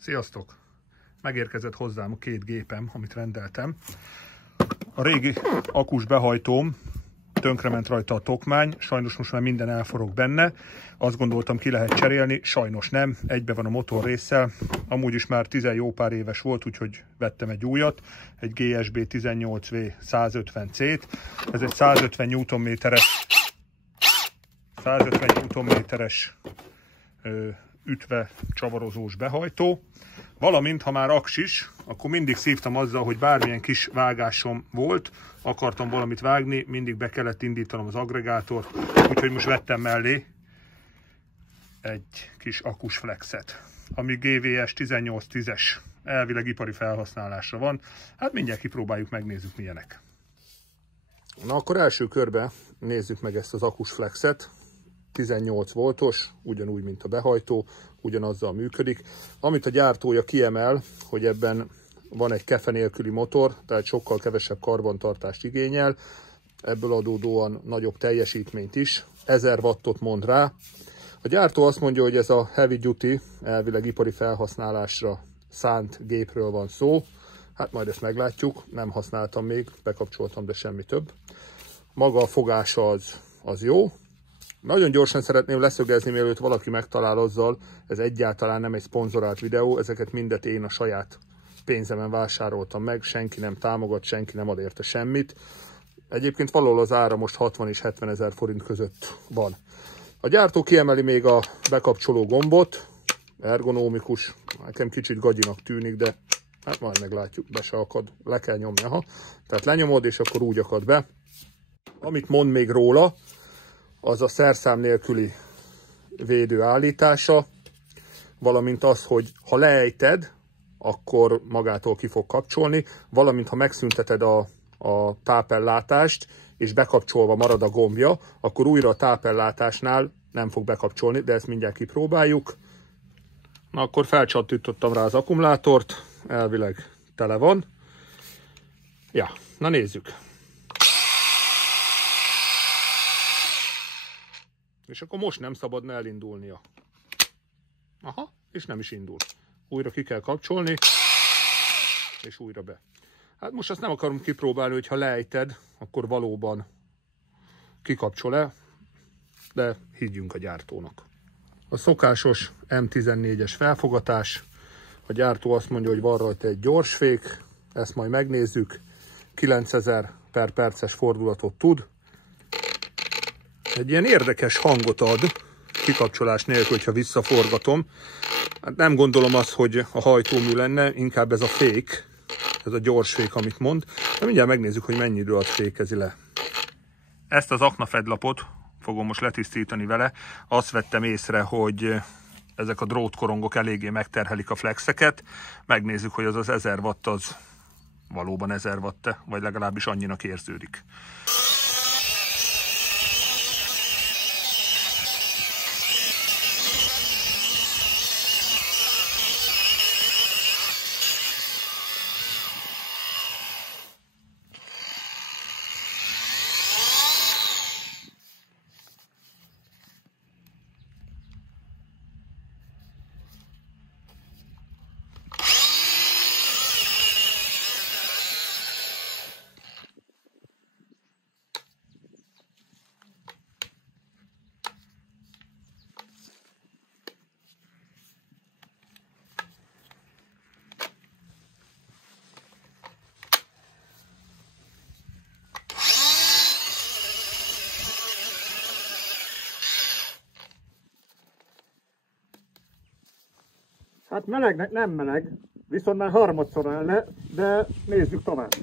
Sziasztok! Megérkezett hozzám a két gépem, amit rendeltem. A régi akus behajtóm, tönkrement rajta a tokmány, sajnos most már minden elforog benne. Azt gondoltam, ki lehet cserélni, sajnos nem, egybe van a motor résszel. Amúgy is már 10 jó pár éves volt, úgyhogy vettem egy újat, egy GSB 18V 150C-t. Ez egy 150 Nm-es ütve csavarozós behajtó. Valamint, ha már aksis, akkor mindig szívtam azzal, hogy bármilyen kis vágásom volt, akartam valamit vágni, mindig be kellett indítanom az aggregátort, úgyhogy most vettem mellé egy kis akus flexet, ami GVS 1810-es, elvileg ipari felhasználásra van. Hát mindjárt kipróbáljuk, megnézzük milyenek. Na akkor első körben nézzük meg ezt az akus flexet. 18 voltos, ugyanúgy, mint a behajtó, ugyanazzal működik. Amit a gyártója kiemel, hogy ebben van egy kefe nélküli motor, tehát sokkal kevesebb karbantartást igényel, ebből adódóan nagyobb teljesítményt is, 1000 wattot mond rá. A gyártó azt mondja, hogy ez a heavy duty, elvileg ipari felhasználásra szánt gépről van szó. Hát majd ezt meglátjuk, nem használtam még, bekapcsoltam, de semmi több. Maga a fogása az jó. Nagyon gyorsan szeretném leszögezni, mielőtt valaki megtalál azzal, ez egyáltalán nem egy szponzorált videó, ezeket mindet én a saját pénzemen vásároltam meg, senki nem támogat, senki nem ad érte semmit. Egyébként valahol az ára most 60 és 70 000 forint között van. A gyártó kiemeli még a bekapcsoló gombot, ergonomikus, nekem kicsit gagyinak tűnik, de hát majd meglátjuk, be se akad, le kell nyomni, aha. Tehát lenyomod, és akkor úgy akad be. Amit mond még róla, az a szerszám nélküli védő állítása, valamint az, hogy ha leejted, akkor magától ki fog kapcsolni, valamint ha megszünteted a tápellátást, és bekapcsolva marad a gombja, akkor újra a tápellátásnál nem fog bekapcsolni, de ezt mindjárt kipróbáljuk. Na akkor felcsattintottam rá az akkumulátort, elvileg tele van. Ja, na nézzük. És akkor most nem szabadna elindulnia. Aha, és nem is indul. Újra ki kell kapcsolni, és újra be. Hát most azt nem akarom kipróbálni, hogy ha leejted, akkor valóban kikapcsol-e, de higgyünk a gyártónak. A szokásos M14-es felfogatás. A gyártó azt mondja, hogy van rajta egy gyorsfék, ezt majd megnézzük. 9000 per perces fordulatot tud. Egy ilyen érdekes hangot ad, kikapcsolás nélkül, hogyha visszaforgatom. Hát nem gondolom azt, hogy a hajtómű lenne, inkább ez a fék, ez a gyors fék, amit mond. De mindjárt megnézzük, hogy mennyi idő alatt fékezi le. Ezt az aknafedlapot fogom most letisztítani vele. Azt vettem észre, hogy ezek a drótkorongok eléggé megterhelik a flexeket. Megnézzük, hogy az 1000 watt az valóban 1000 watt-e, vagy legalábbis annyinak érződik. Hát melegnek nem meleg, viszont már harmadszor állne, de nézzük tovább.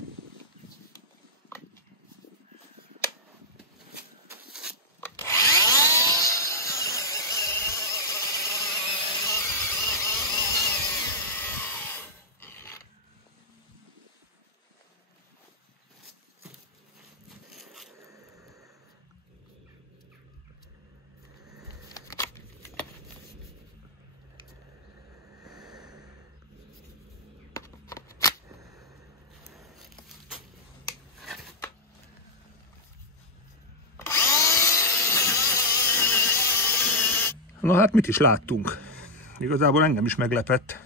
Na hát mit is láttunk? Igazából engem is meglepett.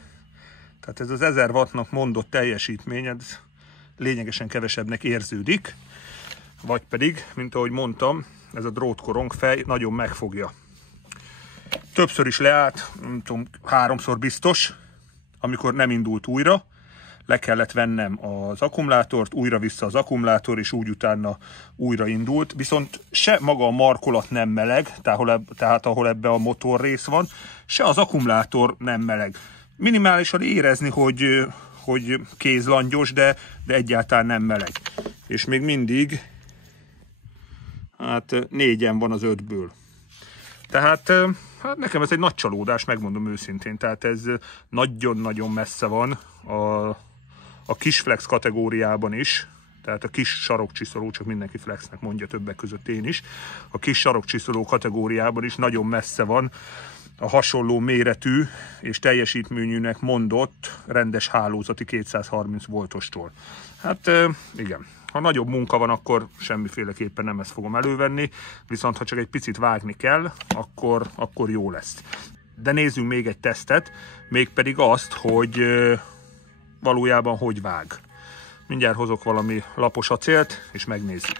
Tehát ez az 1000 wattnak mondott teljesítmény, ez lényegesen kevesebbnek érződik, vagy pedig, mint ahogy mondtam, ez a drótkorong fej nagyon megfogja. Többször is leállt, nem tudom, 3-szor biztos, amikor nem indult újra, le kellett vennem az akkumulátort, újra vissza az akkumulátor, és úgy utána újra indult. Viszont se maga a markolat nem meleg, tehát ahol ebbe a motorrész van, se az akkumulátor nem meleg. Minimálisan érezni, hogy kézlangyos, de egyáltalán nem meleg. És még mindig, hát 4-en van az 5-ből. Tehát hát nekem ez egy nagy csalódás, megmondom őszintén. Tehát ez nagyon-nagyon messze van a kis flex kategóriában is. Tehát a kis sarokcsiszoló, csak mindenki flexnek mondja, többek között én is. A kis sarokcsiszoló kategóriában is nagyon messze van a hasonló méretű és teljesítményűnek mondott rendes hálózati 230 voltostól. Hát igen, ha nagyobb munka van, akkor semmiféleképpen nem ezt fogom elővenni, viszont ha csak egy picit vágni kell, akkor jó lesz. De nézzünk még egy tesztet, mégpedig azt, hogy valójában hogy vág. Mindjárt hozok valami lapos acélt, és megnézzük.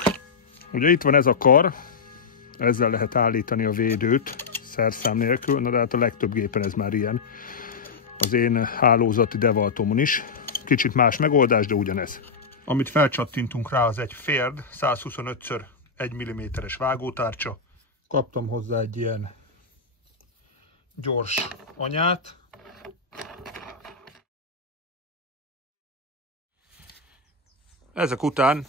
Ugye itt van ez a kar, ezzel lehet állítani a védőt szerszám nélkül, na de hát a legtöbb gépen ez már ilyen. Az én hálózati Devaltomon is. Kicsit más megoldás, de ugyanez. Amit felcsattintunk rá, az egy Ferd 125x1 mm-es vágótárcsa. Kaptam hozzá egy ilyen gyors anyát. Ezek után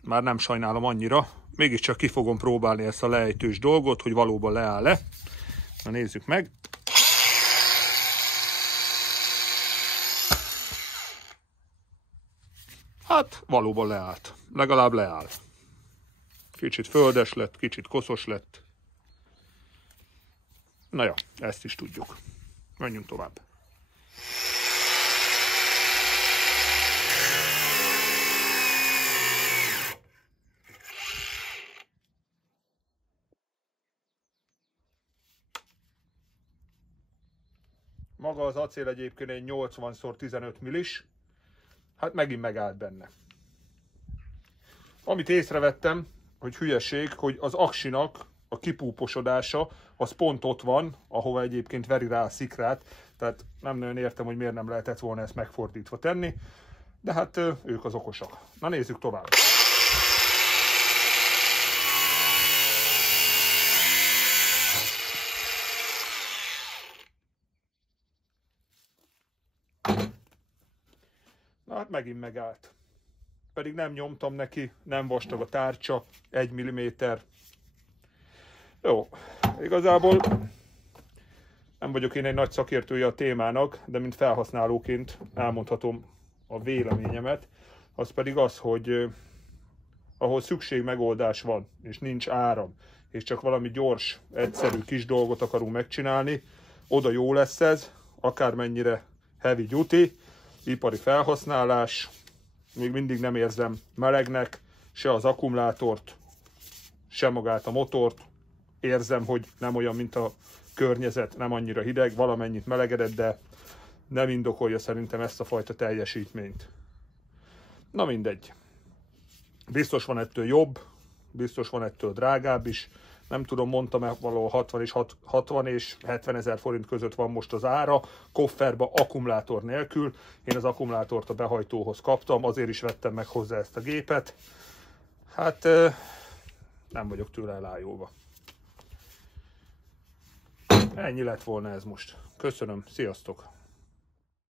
már nem sajnálom annyira, mégiscsak ki fogom próbálni ezt a leejtős dolgot, hogy valóban leáll-e. Na nézzük meg. Hát valóban leállt, legalább leáll. Kicsit földes lett, kicsit koszos lett. Na ja, ezt is tudjuk. Menjünk tovább. Maga az acél egyébként egy 80x15 millis. Hát megint megállt benne. Amit észrevettem, hogy hülyeség, hogy az aksinak a kipúposodása az pont ott van, ahova egyébként veri rá a szikrát. Tehát nem nagyon értem, hogy miért nem lehetett volna ezt megfordítva tenni. De hát ők az okosak. Na nézzük tovább. Na hát megint megállt. Pedig nem nyomtam neki, nem vastag a tárcsa, 1 mm. Jó, igazából nem vagyok én egy nagy szakértője a témának, de mint felhasználóként elmondhatom a véleményemet. Az pedig az, hogy ahol szükségmegoldás van, és nincs áram, és csak valami gyors, egyszerű kis dolgot akarunk megcsinálni, oda jó lesz ez, akármennyire heavy duty, ipari felhasználás, még mindig nem érzem melegnek, se az akkumulátort, se magát a motort. Érzem, hogy nem olyan, mint a környezet, nem annyira hideg, valamennyit melegedett, de nem indokolja szerintem ezt a fajta teljesítményt. Na mindegy. Biztos van ettől jobb, biztos van ettől drágább is. Nem tudom, mondtam-e, valahol 60 és 70 000 forint között van most az ára, kofferba, akkumulátor nélkül. Én az akkumulátort a behajtóhoz kaptam, azért is vettem meg hozzá ezt a gépet. Hát nem vagyok tőle elájulva. Ennyi lett volna ez most. Köszönöm, sziasztok!